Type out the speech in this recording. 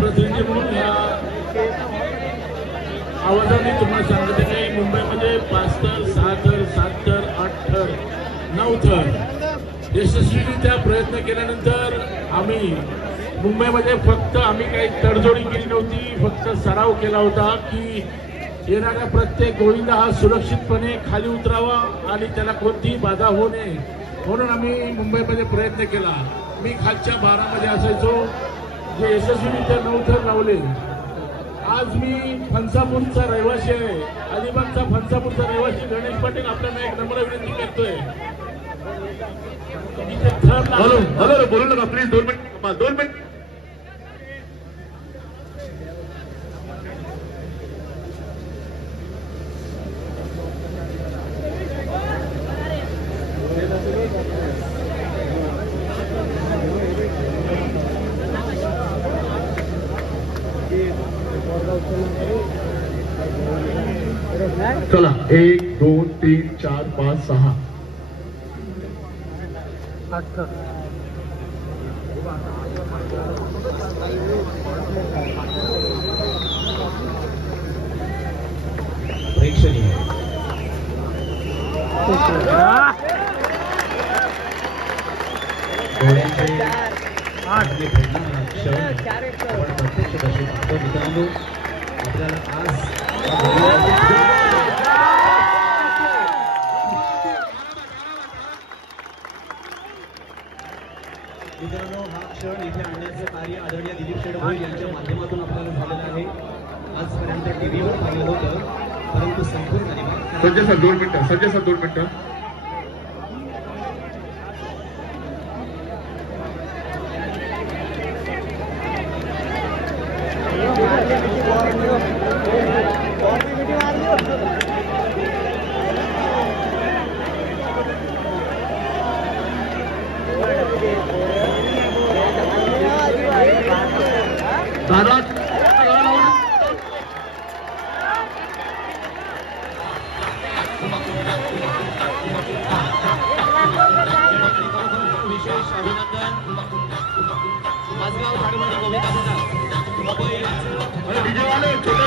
प्रतिनिधी म्हणून या आवाजाने तुम्हाला सांगते की मुंबईमध्ये 5 थर, 6 थर, 7 थर, 8 थर, 9 थर यशस्वीरित्या प्रयत्न केल्यानंतर आम्ही मुंबईमध्ये फक्त आम्ही काही तडजोडी केली नव्हती, फक्त सराव केला होता की येणाऱ्या प्रत्येक गोविंदा हा सुरक्षितपणे खाली उतरावा आणि त्याला कोणतीही बाधा होऊ नये म्हणून आम्ही मुंबईमध्ये प्रयत्न केला। मी खालच्या 12मध्ये असायचो जे यशस्वीरित्या 9 थर लावले। आज मी फणसापूरचा रहिवासी आहे, अलिबागचा फणसापूरचा रहिवासी गणेश पाटील आपल्याला एक नम्र विनंती करतोय हॅलो बोलू नका प्लीज, 2 मिनिट 2 मिनिट। चला 1 2 3 4 5 6 प्रेक्षणीय प्रत्यक्ष दर्शक मित्रांनो आपल्याला आज मित्रांनो हा क्षण इथे आणण्याचं कार्य आदरणीय दिलीप शेठ भोई यांच्या माध्यमातून आपल्याला झालेलं आहे। आजपर्यंत टीव्हीवर पाहिलं होतं परंतु संपूर्ण संजय सर 2 मिनिटं, संजय सर 2 मिनिटं। दादा विशेष अभिनंदन माझगाव साडीमध्ये गोविंद मुंबई डीजे वाले छोटे